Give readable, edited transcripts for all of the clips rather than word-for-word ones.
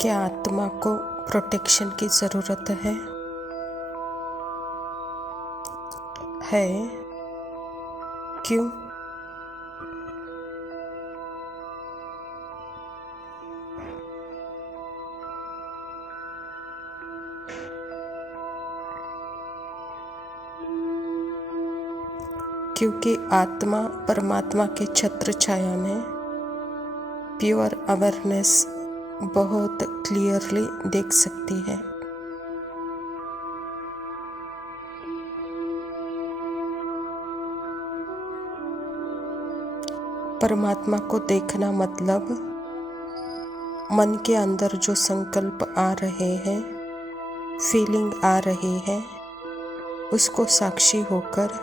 क्या आत्मा को प्रोटेक्शन की ज़रूरत है? क्यों? क्योंकि आत्मा परमात्मा के छत्र छाया में प्योर अवेयरनेस बहुत क्लियरली देख सकती है। परमात्मा को देखना मतलब मन के अंदर जो संकल्प आ रहे हैं, फीलिंग आ रही है, उसको साक्षी होकर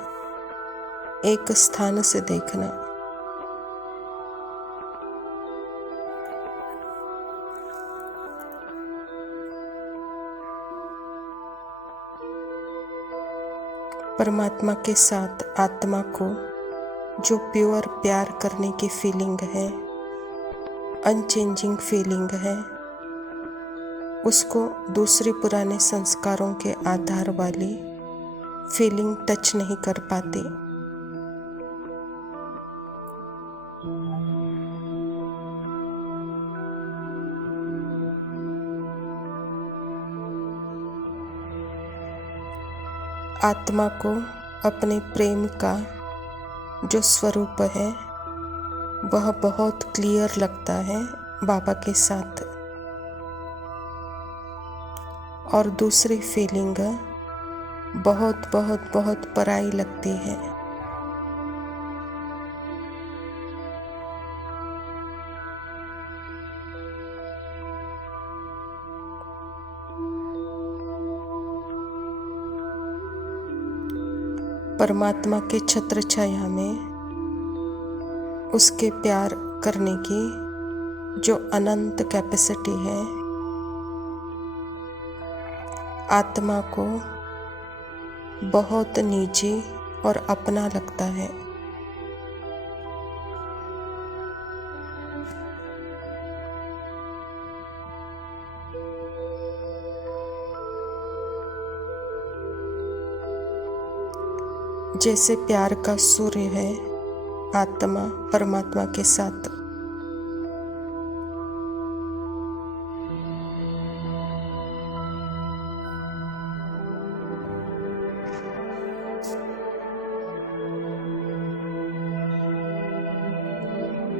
एक स्थान से देखना। परमात्मा के साथ आत्मा को जो प्योर प्यार करने की फीलिंग है, अनचेंजिंग फीलिंग है, उसको दूसरे पुराने संस्कारों के आधार वाली फीलिंग टच नहीं कर पाती। आत्मा को अपने प्रेम का जो स्वरूप है वह बहुत क्लियर लगता है बाबा के साथ, और दूसरी फीलिंग बहुत बहुत बहुत पराई लगती है। परमात्मा के छत्र छाया में उसके प्यार करने की जो अनंत कैपेसिटी है, आत्मा को बहुत निजी और अपना लगता है। जैसे प्यार का सूर्य है आत्मा परमात्मा के साथ,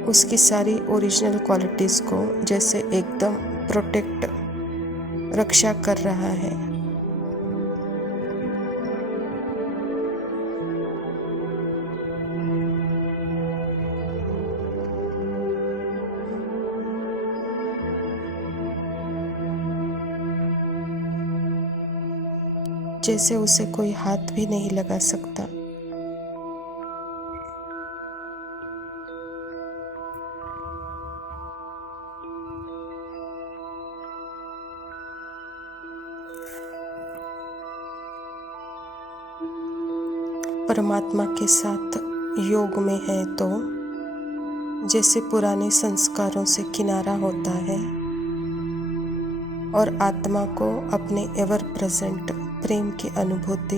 उसकी सारी ओरिजिनल क्वालिटीज़ को जैसे एकदम प्रोटेक्ट रक्षा कर रहा है। जैसे उसे कोई हाथ भी नहीं लगा सकता। परमात्मा के साथ योग में है तो जैसे पुराने संस्कारों से किनारा होता है और आत्मा को अपने एवर प्रेजेंट प्रेम की अनुभूति,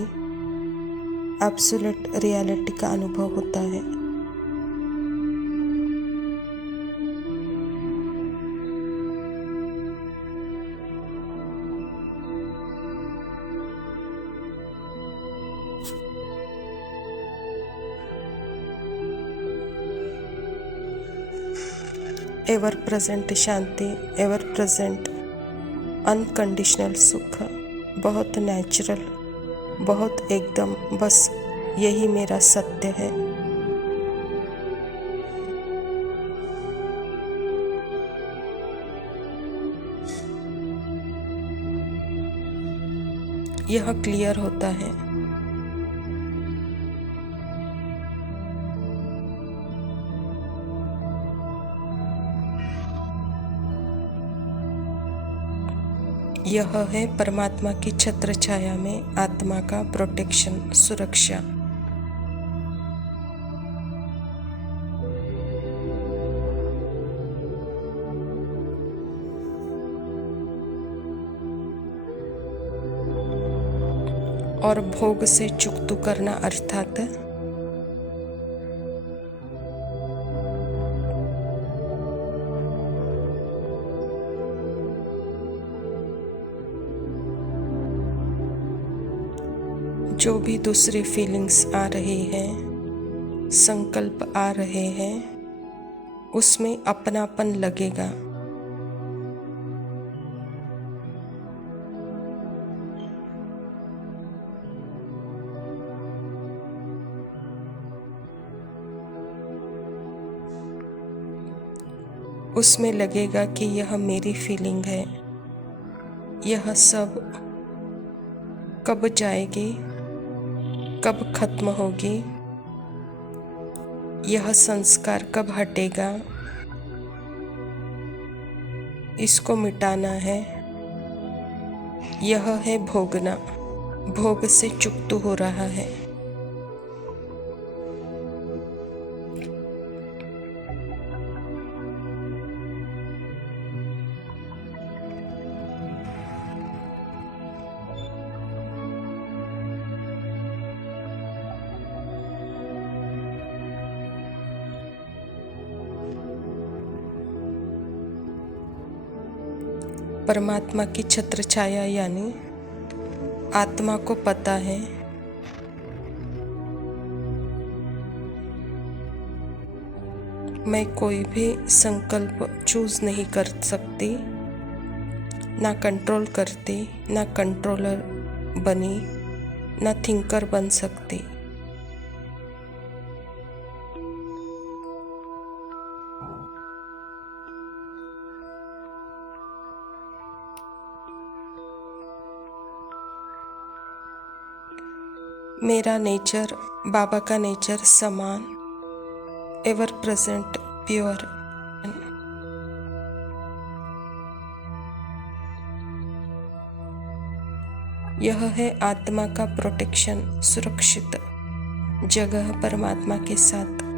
एब्सोल्यूट रियलिटी का अनुभव होता है। एवर प्रेजेंट शांति, एवर प्रेजेंट अनकंडीशनल सुख, बहुत नेचुरल, बहुत एकदम, बस यही मेरा सत्य है। यह क्लियर होता है। यह है परमात्मा की छत्र छाया में आत्मा का प्रोटेक्शन, सुरक्षा। और भोग से चुकतू करना अर्थात जो भी दूसरे फीलिंग्स आ रहे हैं, संकल्प आ रहे हैं, उसमें अपनापन लगेगा। उसमें लगेगा कि यह मेरी फीलिंग है। यह सब कब जाएगी, कब खत्म होगी, यह संस्कार कब हटेगा, इसको मिटाना है। यह है भोगना, भोग से चुकतू हो रहा है। परमात्मा की छत्र छाया यानी आत्मा को पता है मैं कोई भी संकल्प चूज नहीं कर सकती, ना कंट्रोल करती, ना कंट्रोलर बनी, ना थिंकर बन सकती। मेरा नेचर, बाबा का नेचर समान, एवर प्रेजेंट, प्योर। यह है आत्मा का प्रोटेक्शन, सुरक्षित जगह परमात्मा के साथ।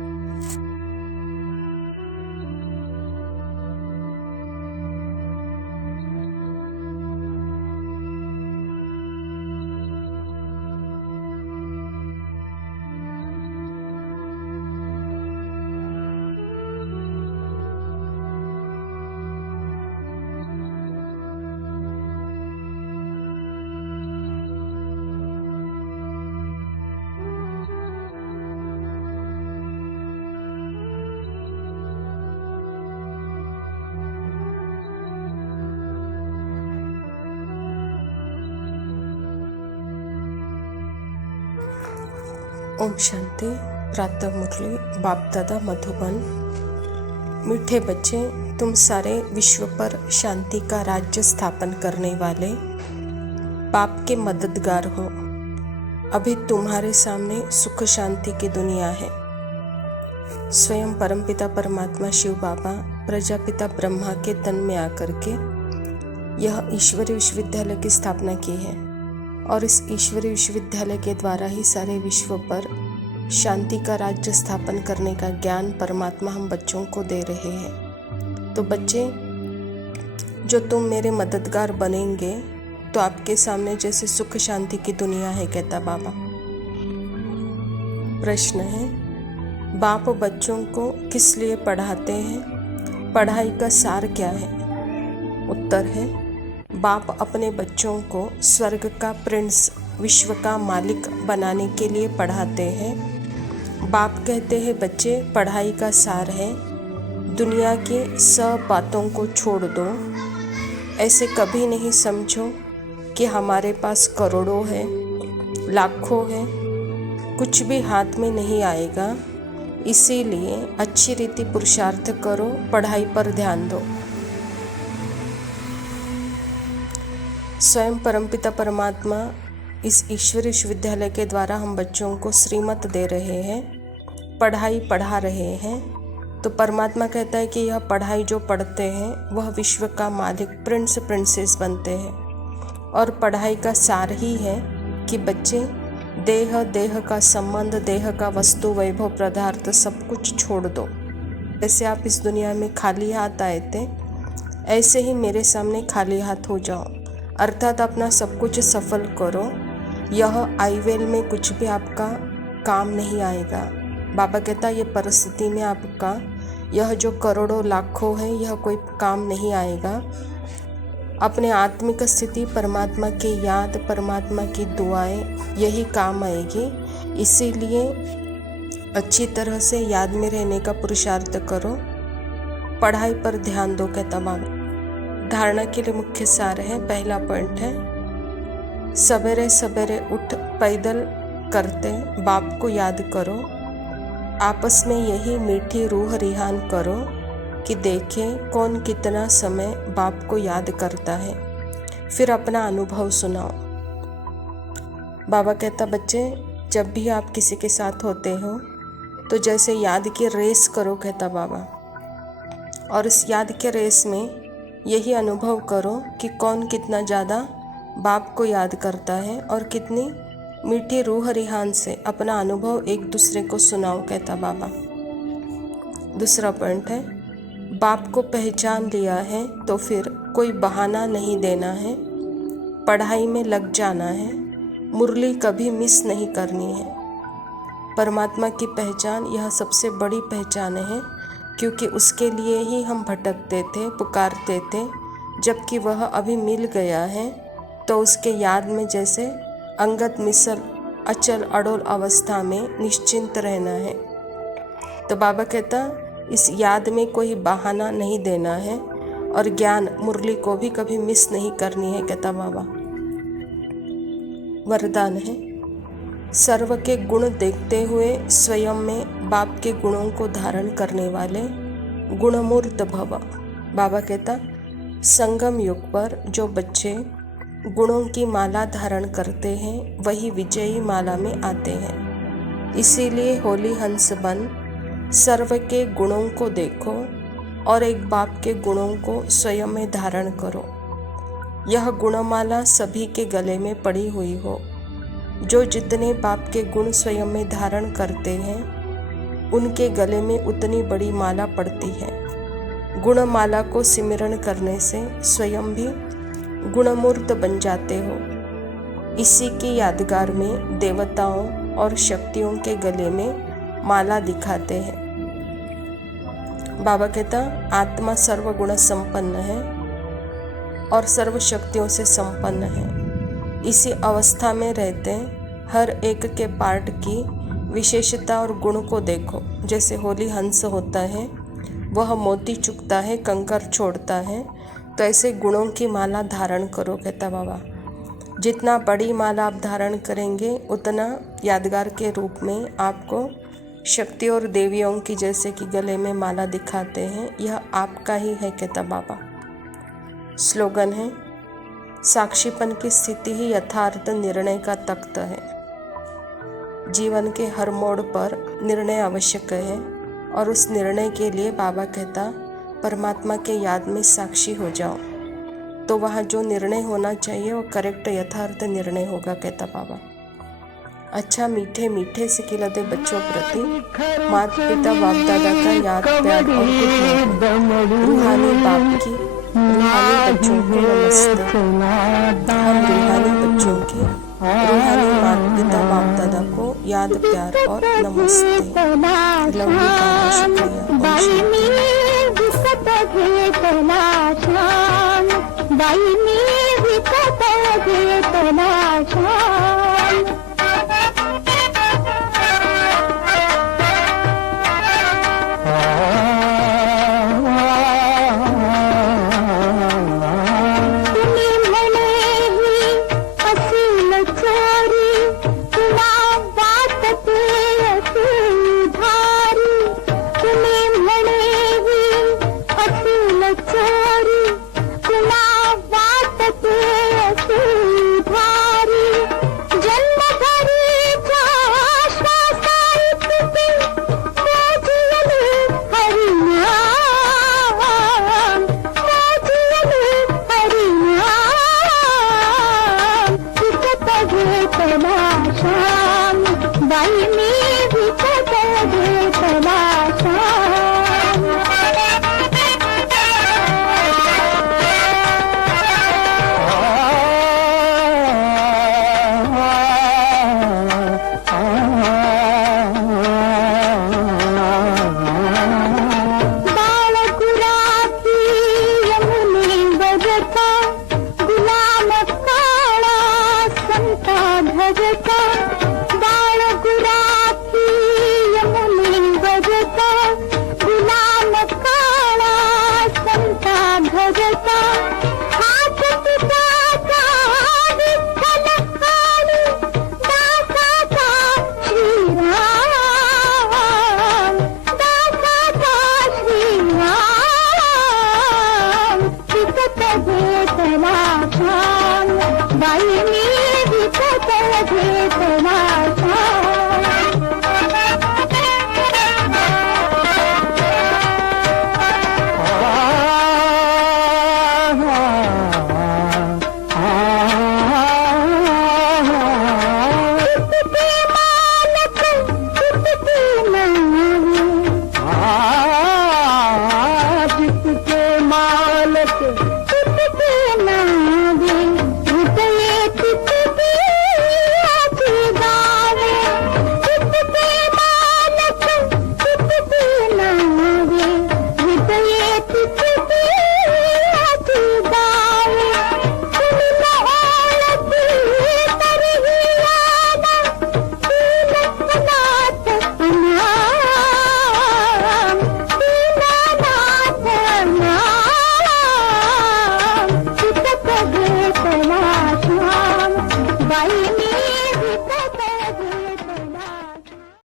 ओम शांति। प्रातः मुरली बाप दादा मधुबन। मीठे बच्चे, तुम सारे विश्व पर शांति का राज्य स्थापन करने वाले बाप के मददगार हो। अभी तुम्हारे सामने सुख शांति की दुनिया है। स्वयं परमपिता परमात्मा शिव बाबा प्रजापिता ब्रह्मा के तन में आकर के यह ईश्वरीय विश्वविद्यालय की स्थापना की है और इस ईश्वरीय विश्वविद्यालय के द्वारा ही सारे विश्व पर शांति का राज्य स्थापन करने का ज्ञान परमात्मा हम बच्चों को दे रहे हैं। तो बच्चे, जो तुम मेरे मददगार बनेंगे तो आपके सामने जैसे सुख शांति की दुनिया है, कहता बाबा। प्रश्न है, बाप बच्चों को किस लिए पढ़ाते हैं? पढ़ाई का सार क्या है? उत्तर है, बाप अपने बच्चों को स्वर्ग का प्रिंस, विश्व का मालिक बनाने के लिए पढ़ाते हैं। बाप कहते हैं, बच्चे, पढ़ाई का सार है दुनिया की सब बातों को छोड़ दो। ऐसे कभी नहीं समझो कि हमारे पास करोड़ों है, लाखों है, कुछ भी हाथ में नहीं आएगा। इसीलिए अच्छी रीति पुरुषार्थ करो, पढ़ाई पर ध्यान दो। स्वयं परमपिता परमात्मा इस ईश्वरीय विश्वविद्यालय के द्वारा हम बच्चों को श्रीमत दे रहे हैं, पढ़ाई पढ़ा रहे हैं। तो परमात्मा कहता है कि यह पढ़ाई जो पढ़ते हैं वह विश्व का मालिक, प्रिंस, प्रिंसेस बनते हैं। और पढ़ाई का सार ही है कि बच्चे देह का संबंध, देह का वस्तु, वैभव, पदार्थ सब कुछ छोड़ दो। जैसे आप इस दुनिया में खाली हाथ आए थे, ऐसे ही मेरे सामने खाली हाथ हो जाओ। अर्थात अपना सब कुछ सफल करो, यह आईवेल में कुछ भी आपका काम नहीं आएगा। बाबा कहता ये परिस्थिति में आपका यह जो करोड़ों लाखों है यह कोई काम नहीं आएगा। अपने आत्मिक स्थिति, परमात्मा की याद, परमात्मा की दुआएं यही काम आएगी। इसीलिए अच्छी तरह से याद में रहने का पुरुषार्थ करो, पढ़ाई पर ध्यान दो कहता बाबा। धारणा के लिए मुख्य सार है, पहला पॉइंट है सवेरे सवेरे उठ पैदल करते बाप को याद करो। आपस में यही मीठी रूह रिहान करो कि देखें कौन कितना समय बाप को याद करता है। फिर अपना अनुभव सुनाओ। बाबा कहता बच्चे जब भी आप किसी के साथ होते हो तो जैसे याद की रेस करो कहता बाबा, और इस याद के रेस में यही अनुभव करो कि कौन कितना ज़्यादा बाप को याद करता है और कितनी मीठी रूह रिहान से अपना अनुभव एक दूसरे को सुनाओ कहता बाबा। दूसरा पॉइंट है बाप को पहचान लिया है तो फिर कोई बहाना नहीं देना है, पढ़ाई में लग जाना है, मुरली कभी मिस नहीं करनी है। परमात्मा की पहचान यह सबसे बड़ी पहचान है, क्योंकि उसके लिए ही हम भटकते थे, पुकारते थे। जबकि वह अभी मिल गया है तो उसके याद में जैसे अंगत मिसल अचल अडोल अवस्था में निश्चिंत रहना है। तो बाबा कहता इस याद में कोई बहाना नहीं देना है और ज्ञान मुरली को भी कभी मिस नहीं करनी है कहता बाबा। वरदान है सर्व के गुण देखते हुए स्वयं में बाप के गुणों को धारण करने वाले गुणमूर्त भव। बाबा कहता संगम युग पर जो बच्चे गुणों की माला धारण करते हैं वही विजयी माला में आते हैं। इसीलिए होली हंस बन सर्व के गुणों को देखो और एक बाप के गुणों को स्वयं में धारण करो। यह गुणमाला सभी के गले में पड़ी हुई हो। जो जितने बाप के गुण स्वयं में धारण करते हैं उनके गले में उतनी बड़ी माला पड़ती है। गुणमाला को सिमरण करने से स्वयं भी गुणमूर्त बन जाते हो। इसी की यादगार में देवताओं और शक्तियों के गले में माला दिखाते हैं। बाबा कहता आत्मा सर्वगुण संपन्न है और सर्व शक्तियों से संपन्न है। इसी अवस्था में रहते हर एक के पार्ट की विशेषता और गुण को देखो। जैसे होली हंस होता है, वह मोती चुगता है, कंकर छोड़ता है, तो ऐसे गुणों की माला धारण करो कहता बाबा। जितना बड़ी माला आप धारण करेंगे उतना यादगार के रूप में आपको शक्ति और देवियों की जैसे कि गले में माला दिखाते हैं, यह आपका ही है कहता बाबा। स्लोगन है साक्षीपन की स्थिति ही यथार्थ निर्णय का तख्त है। जीवन के हर मोड़ पर निर्णय आवश्यक है और उस निर्णय के लिए बाबा कहता परमात्मा के याद में साक्षी हो जाओ, तो वहाँ जो निर्णय होना चाहिए वो करेक्ट यथार्थ निर्णय होगा कहता बाबा। अच्छा मीठे मीठे से खिलाते बच्चों प्रति माता पिता बाप दादा का याद प्यार और कुछ रूहानी बाप की रूहानी बच्चों को नमस्ते। हम रूहानी बच्चों के रूहानी माता पिता बाप दादा को याद प्यार और नमस्ते। लवली बाबा शुक्रिया। भजता बाळ गुराखी यमुनी भजता गुलाम काळा संता भजता हात पिताचा विठ्ठल आणि दासाचा श्रीराम दासाचा श्रीराम विकत घेतला प्राण बाईंनी विकत घेतला